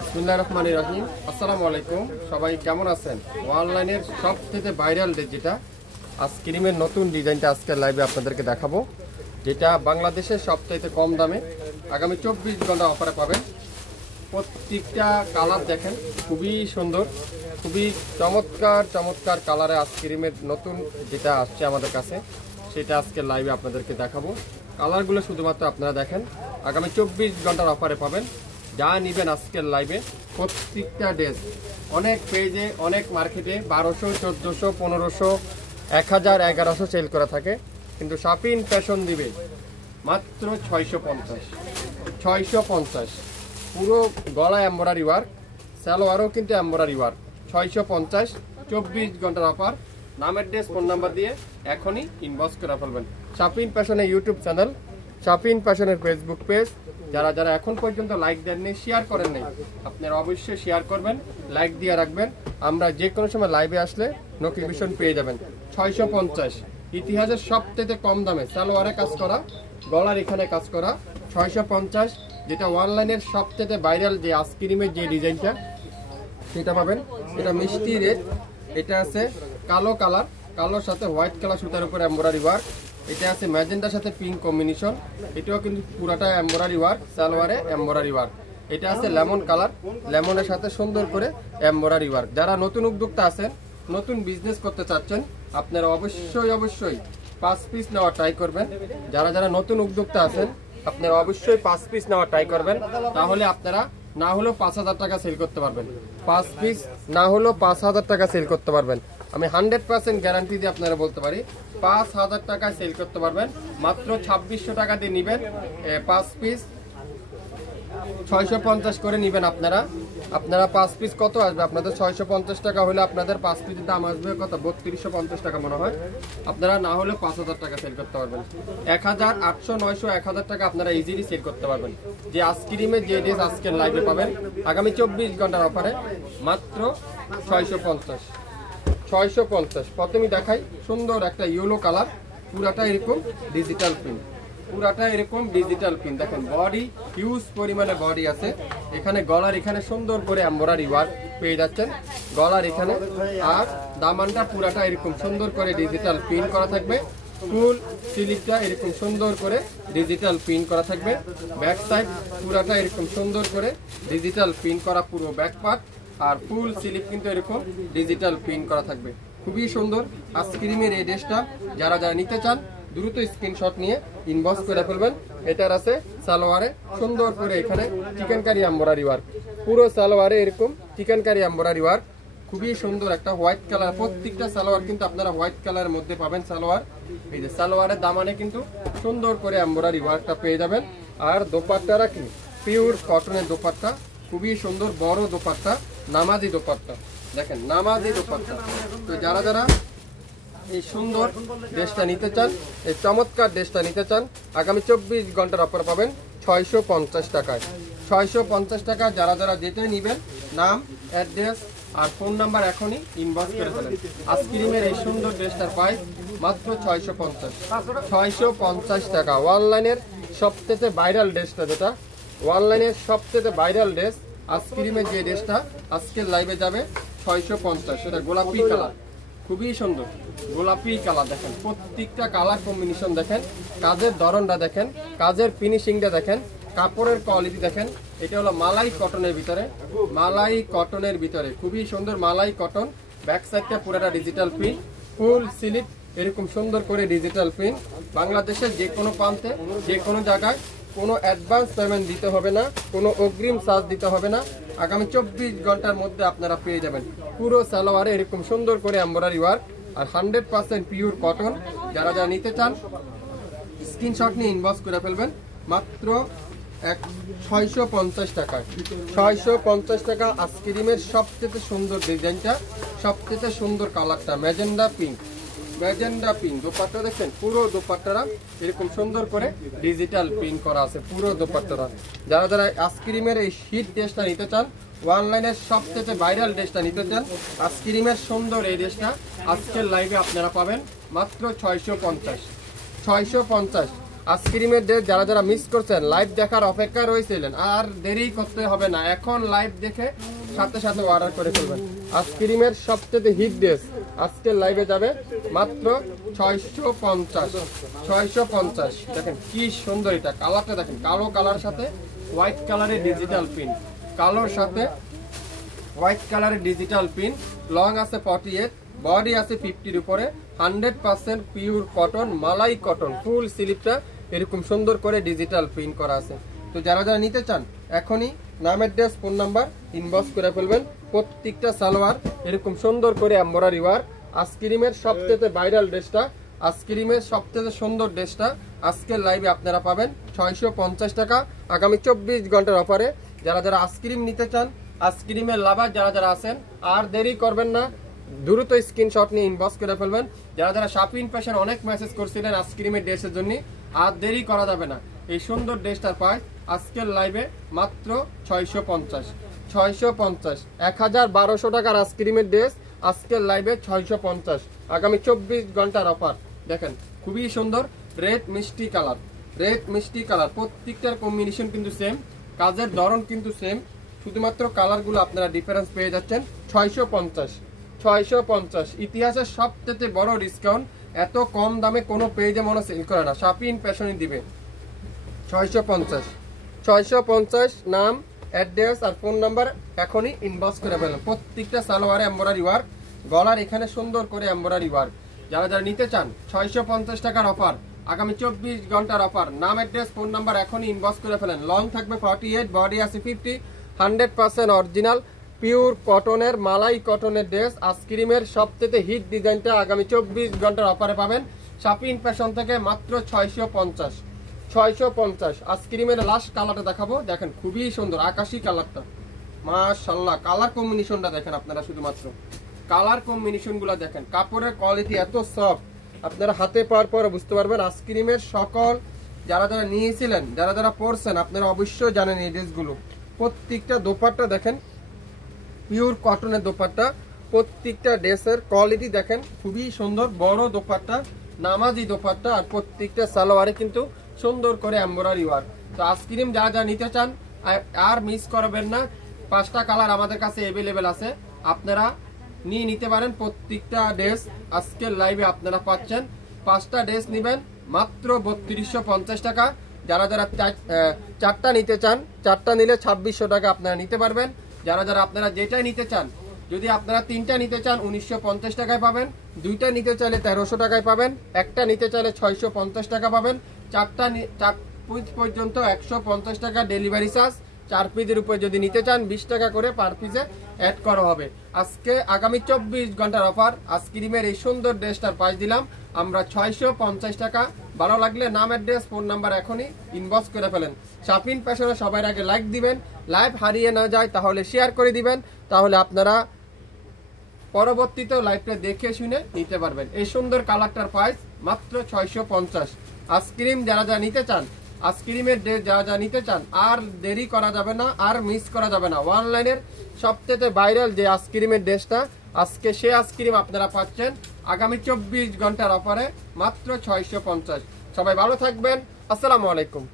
বিসমিল্লাহির রহমানির রহিম। আসসালামু আলাইকুম, সবাই কেমন আছেন? অনলাইনের সবথেকে ভাইরাল যেটা আইসক্রিমের নতুন ডিজাইনটা আজকে লাইভে আপনাদেরকে দেখাবো, যেটা বাংলাদেশের সবথেকে কম দামে আগামী 24 ঘন্টা অফারে পাবেন। প্রত্যেকটা কালার দেখেন খুবই সুন্দর, খুবই চমৎকার চমৎকার কালারে আইসক্রিমের নতুন যেটা আসছে আমাদের কাছে, সেটা আজকে লাইভে আপনাদেরকে দেখাবো। কালারগুলো শুধুমাত্র আপনারা দেখেন, আগামী 24 ঘন্টার অফারে পাবেন। যা নেবেন আজকের লাইভে প্রত্যেকটা ড্রেস অনেক পেজে অনেক মার্কেটে 1200, 1400, 1500, 1000, 1100 সেল করা থাকে, কিন্তু শাপিন ফ্যাশন দিবে মাত্র 650। পুরো গলা এমব্রয়ডারি ওয়ার্ক, সালোয়ারও কিন্তু এমব্রয়ডারি ওয়ার্ক। 650, 24 ঘন্টার অফার। নামের ড্রেস, ফোন নাম্বার দিয়ে এখনই ইনবক্স করে ফেলবেন। শাপিন ফ্যাশনের ইউটিউব চ্যানেল, শাপিন ফ্যাশনের ফেসবুক পেজ, যারা যারা এখন পর্যন্ত লাইক দেননি, শেয়ার করেন নাই, আপনারা অবশ্যই শেয়ার করবেন, লাইক দিয়ে রাখবেন। আমরা যে কোনো সময় লাইভে আসলে নোটিফিকেশন পেয়ে যাবেন। 650 ইতিহাসের সবথেকে কম দামে সালোয়ারে কাজ করা, গলার এখানে কাজ করা। 650, যেটা অনলাইনের সবথেকে ভাইরাল যে আইসক্রিমের যে ডিজাইনটা সেটা পাবেন। এটা মিষ্টি রেড, এটা আছে কালো কালার, কালোর সাথে হোয়াইট কালার সুতার উপর এমব্রয়ডারি ওয়ার্ক। এটা আছে ম্যাজেন্ডার সাথে পিঙ্ক কম্বিনেশন, এটাও কিন্তু পুরাটা এমব্রয়ডারি ওয়ার্ক, সালোয়ারে এমব্রয়ডারি ওয়ার্ক। এটা আছে লেমন কালার, লেমনের সাথে সুন্দর করে এমব্রয়ডারি ওয়ার্ক। যারা নতুন উদ্যোক্তা আছেন, নতুন বিজনেস করতে চাচ্ছেন, আপনারা অবশ্যই 5 পিস নেওয়া ট্রাই করবেন। যারা যারা নতুন উদ্যোক্তা আছেন, আপনারা অবশ্যই 5 পিস নেওয়া ট্রাই করবেন, তাহলে আপনারা না হলেও 5000 টাকা সেল করতে পারবেন। 5 পিস না হলেও 5000 টাকা সেল করতে পারবেন। আমি 100% গ্যারান্টি দিয়ে আপনারা বলতে পারি 5000 টাকায় সেল করতে পারবেন। মাত্র 2600 টাকা দিয়ে নেবেন 5 পিস, 650 করে নেবেন আপনারা। 5 পিস কত আসবে আপনাদের? 650 টাকা হলে আপনাদের 5 পিসের দাম আসবে কত? 3250 টাকা মনে হয়। আপনারা না হলে 5000 টাকা সেল করতে পারবেন। 1000, 800, 900, 1000 টাকা আপনারা ইজিলি সেল করতে পারবেন। যে আইসক্রিমের যে ড্রেস আজকের লাইভে পাবেন আগামী 24 ঘন্টার অফারে মাত্র 650। প্রথমেই দেখাই সুন্দর একটা ইয়েলো কালার, পুরাটা এরকম ডিজিটাল প্রিন্ট, পুরাটা এরকম ডিজিটাল প্রিন্ট। দেখেন বডি হিউজ পরিমাণে বডি আছে। এখানে গলার এখানে সুন্দর করে এমব্রয়ডারি ওয়ার্ক পেয়ে যাচ্ছেন গলার এখানে, আর দামানটা পুরাটা এরকম সুন্দর করে ডিজিটাল প্রিন্ট করা থাকবে। ফুল স্লিভটা এরকম সুন্দর করে ডিজিটাল প্রিন্ট করা থাকবে। ব্যাক সাইড পুরাটা এরকম সুন্দর করে ডিজিটাল প্রিন্ট করা পুরো ব্যাক পার্ট, আর ফুল স্লিভ কিন্তু এরকম ডিজিটাল প্রিন্ট করা থাকবে। খুবই সুন্দর আইসক্রিমের এই ড্রেসটা যারা যারা নিতে চান দ্রুত স্ক্রিনশট নিয়ে ইনবক্স করে ফেলবেন। এটার আছে সালোয়ারে সুন্দর করে এখানে চিকেন কারি এমব্রয়ডারি ওয়ার্ক, পুরো সালোয়ারে এরকম চিকেন কারি এমব্রয়ডারি ওয়ার্ক। খুবই সুন্দর একটা হোয়াইট কালার, প্রত্যেকটা সালোয়ার কিন্তু আপনারা হোয়াইট কালারের মধ্যে পাবেন সালোয়ার। এই যে সালোয়ারের দামানে কিন্তু সুন্দর করে এমব্রয়ডারি ওয়ার্কটা পেয়ে যাবেন। আর দোপাট্টারা কি পিওর কটনের দোপাট্টা, খুবই সুন্দর বড় দোপাট্টা, নামাজি দোপাট্টা। দেখেন নামাজি দোপাট্টা। তো যারা যারা এই সুন্দর ড্রেসটা নিতে চান, এই চমৎকার ড্রেসটা নিতে চান, আগামী 24 ঘন্টার অফার পাবেন 650 টাকায়। 650 টাকা। যারা যারা যেতে নেবেন নাম, অ্যাড্রেস আর ফোন নাম্বার এখনই ইনবক্স করে ফেলেন। আইসক্রিমের এই সুন্দর ড্রেসটার প্রাইস মাত্র 650 টাকা। অনলাইনের সবথেকে ভাইরাল ড্রেসটা, যেটা অনলাইনের সবথেকে ভাইরাল ড্রেস আইসক্রিমের যে ড্রেসটা আজকের লাইভে যাবে 650। সেটা গোলাপি কালার, খুবই সুন্দর গোলাপি কালার। দেখেন প্রত্যেকটা কালার কম্বিনেশন দেখেন, কাজের ধরনটা দেখেন, কাজের ফিনিশিংটা দেখেন, কাপড়ের কোয়ালিটি দেখেন। এটা হলো মালাই কটনের ভিতরে, মালাই কটনের ভিতরে খুবই সুন্দর মালাই কটন। ব্যাক সাইডটা পুরোটা ডিজিটাল প্রিন্ট, ফুল স্লিভ এরকম সুন্দর করে ডিজিটাল প্রিন্ট। বাংলাদেশের যে কোনো প্রান্তে যে কোনো জায়গায় কোনো অ্যাডভান্স পেমেন্ট দিতে হবে না, কোনো অগ্রিম চার্জ দিতে হবে না। আগামী 24 ঘন্টার মধ্যে আপনারা পেয়ে যাবেন পুরো সালোয়ারে এরকম সুন্দর করে এমব্রয়ডারি ওয়ার্ক, আর 100% পিওর কটন। যারা যারা নিতে চান স্ক্রিনশট নিয়ে ইনবক্স করে ফেলবেন। মাত্র 650 টাকায়। 650 টাকা। আইসক্রিমের সবচেয়ে সুন্দর ডিজাইনটা, সবচেয়ে সুন্দর কালারটা magenta pink, magenta pink. Dupatta দেখেন পুরো দোপাট্টারা এরকম সুন্দর করে ডিজিটাল প্রিন্ট করা আছে পুরো দোপাট্টারা। যারা যারা আইসক্রিমের এই শীত ড্রেসটা নিতে চান, অনলাইনের সবচেয়ে ভাইরাল ড্রেসটা নিতে চান, আইসক্রিমের সুন্দর এই ড্রেসটা আজকের লাইভে আপনারা পাবেন মাত্র 650। আইসক্রিমের ড্রেস যারা যারা মিস করছেন, লাইভ দেখার অপেক্ষা রয়েছিলেন, আর দেরি করতে হবে না, এখন লাইভ দেখে সাথে সাথে অর্ডার করে ফেলবেন। আইসক্রিমের সবচেয়ে হিট ড্রেস আজকের লাইভে যাবে মাত্র 650। দেখেন কি সুন্দর, এটা কালারটা দেখেন, কালো কালার সাথে হোয়াইট কালারের ডিজিটাল প্রিন্ট, কালোর সাথে হোয়াইট কালারের ডিজিটাল প্রিন্ট, লং আছে 48, বডি আছে 50-র উপরে, 100% পিওর কটন, মালাই কটন, ফুল স্লিপটা এরকম সুন্দর করে ডিজিটাল প্রিন্ট করা আছে। তো যারা যারা নিতে চান এখনই নাম, অ্যাড্রেস, ফোন নাম্বার ইনবক্স করে ফেলবেন। প্রত্যেকটা সালোয়ার এরকম সুন্দর করে এমব্রয়ডারি ওয়ার্ক। আইসক্রিমের সবচেয়ে ভাইরাল ড্রেসটা, আইসক্রিমের সবচেয়ে সুন্দর ড্রেসটা আজকের লাইভে আপনারা পাবেন 650 টাকা আগামী 24 ঘন্টার অফারে। যারা যারা আইসক্রিম নিতে চান, আইসক্রিমের লাভার যারা যারা আছেন, আর দেরি করবেন না, দ্রুত স্ক্রিনশট নিয়ে ইনবক্স করে ফেলবেন। যারা যারা শপিং পেশার অনেক মেসেজ করছিলেন আইসক্রিমের ড্রেসের জন্য, আর দেরি করা যাবে না। এই সুন্দর ড্রেসটার প্রাইস আজকের লাইভে মাত্র 650। 1200 টাকার আইসক্রিমের ড্রেস আজকের লাইভে 650 আগামী 24 ঘন্টার অফার। দেখেন খুবই সুন্দর, রেড মিষ্টি কালার, রেড মিষ্টি কালার, প্রত্যেকটার কম্বিনেশন কিন্তু সেম, কাজের ধরন কিন্তু সেম, শুধুমাত্র কালারগুলো আপনারা ডিফারেন্স পেয়ে যাচ্ছেন। 650 ইতিহাসের সবচেয়ে বড় ডিসকাউন্ট, এত কম দামে কোনো পেজে মনে সেল করে না, শপিং প্যাশনই দিবে। 650 নাম, অ্যাড্রেস আর ফোন নাম্বার এখনই ইনবক্স করে ফেলেন। প্রত্যেকটা সালোয়ারে এমব্রয়ডারি ওয়ার্ক, গলার এখানে সুন্দর করে এমব্রয়ডারি ওয়ার্ক। যারা যারা নিতে চান 650 টাকার অফার, আগামী 24 ঘন্টার অফার। নাম, অ্যাড্রেস, ফোন নাম্বার এখনই ইনবক্স করে ফেলেন। লং থাকবে 48, বডি আছে 50, 100% অরিজিনাল পিওর কটনের, মালাই কটনের ড্রেস। আইসক্রিমের সবচেয়ে হিট ডিজাইনটা আগামী 24 ঘন্টার অফারে পাবেন শপিং ফ্যাশন থেকে মাত্র 650। আইসক্রিমের লাস্ট কালারটা দেখাবো, দেখেন খুবই সুন্দর আকাশী কালারটা, মাশাআল্লাহ। কালার কম্বিনেশনটা দেখেন আপনারা, শুধুমাত্র কালার কম্বিনেশন গুলা দেখেন, কাপড়ের কোয়ালিটি এত সফট, আপনারা হাতে পাওয়ার পরে বুঝতে পারবেন। আইসক্রিমের সকল যারা যারা নিয়েছিলেন, যারা যারা পরছেন, আপনারা অবশ্যই জানেন এই ড্রেসগুলো। প্রত্যেকটা দোপাট্টা দেখেন, পিওর কটনের দোপাট্টা, প্রত্যেকটা ড্রেসের কোয়ালিটি দেখেন খুবই সুন্দর, বড় দোপাট্টা, নামাজি দোপাট্টা, আর প্রত্যেকটা সালোয়ারে কিন্তু সুন্দর করে এমব্রয়ডারি ওয়ার্ক। তো আইসক্রিম যারা যারা নিতে চান আর মিস করবেন না, 5টা কালার আমাদের কাছে অ্যাভেলেবেল আছে, আপনারা নিয়ে নিতে পারেন। প্রত্যেকটা ড্রেস আজকের লাইভে আপনারা পাচ্ছেন। 5টা ড্রেস নেবেন মাত্র 3250 টাকা। যারা যারা 4টা নিতে চান, 4টা নিলে 2600 টাকা আপনারা নিতে পারবেন। যারা যারা আপনারা যেটাই নিতে চান, যদি আপনারা 3টা নিতে চান 1950 টাকায় পাবেন, 2টা নিতে চাইলে 1300 টাকায় পাবেন, একটা নিতে চাইলে 650 টাকা পাবেন, 4 পিস পর্যন্ত 150 টাকা ডেলিভারি চার্জ। 4 পিসের উপরে যদি নিতে চান 20 টাকা করে পার পিসে অ্যাড করা হবে। আজকে আগামী 24 ঘন্টার অফার, আইসক্রিমের এই সুন্দর ড্রেসটার প্রাইস দিলাম আমরা 650 টাকা। ভালো লাগলে নাম, অ্যাড্রেস, ফোন নাম্বার এখনই ইনবক্স করে ফেলেন। শপিং প্যাশনে সবার আগে লাইক দিবেন, লাইভ হারিয়ে না যায় তাহলে শেয়ার করে দিবেন, তাহলে আপনারা পরবর্তীতে লাইভটা দেখে শুনে নিতে পারবেন। এই সুন্দর কালারটার প্রাইস মাত্র 650। আইসক্রিম যারা যারা নিতে চান, আইসক্রিমের ড্রেস যারা যারা নিতে চান, আর দেরি করা যাবে না, আর মিস করা যাবে না। অনলাইনের সবচেয়ে ভাইরাল যে আইসক্রিমের ড্রেসটা, আজকে সে আইসক্রিম আপনারা পাচ্ছেন আগামী 24 ঘন্টার অফারে মাত্র 650। সবাই ভালো থাকবেন, আসসালামু আলাইকুম।